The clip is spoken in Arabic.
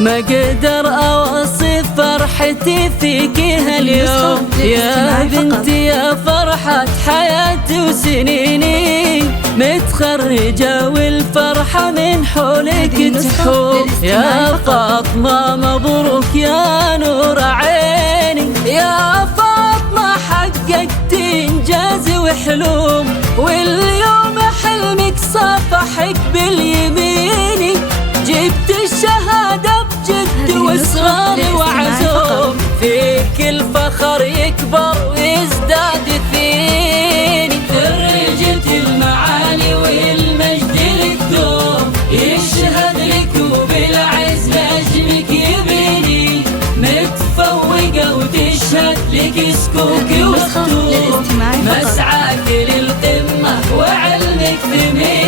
ما قدر أوصف فرحتي فيك هاليوم يا بنتي يا فرحة حياتي وسنيني، متخرجة والفرحة من حولك تحوم. يا فاطمة مبروك يا نور عيني، يا فاطمة حققت إنجاز وحلوم، واليوم حلمك صافحك باليمين، جبت الشهادة بجد وإصرار وعزوم، فيك الفخر يكبر ويزداد فيني، درجة المعالي والمجد لك دوم، يشهد لك وبالعز نجمك يبيني، متفوقة وتشهد لك سكوك وختوم، مسعاك للقمة وعلمك ثمين.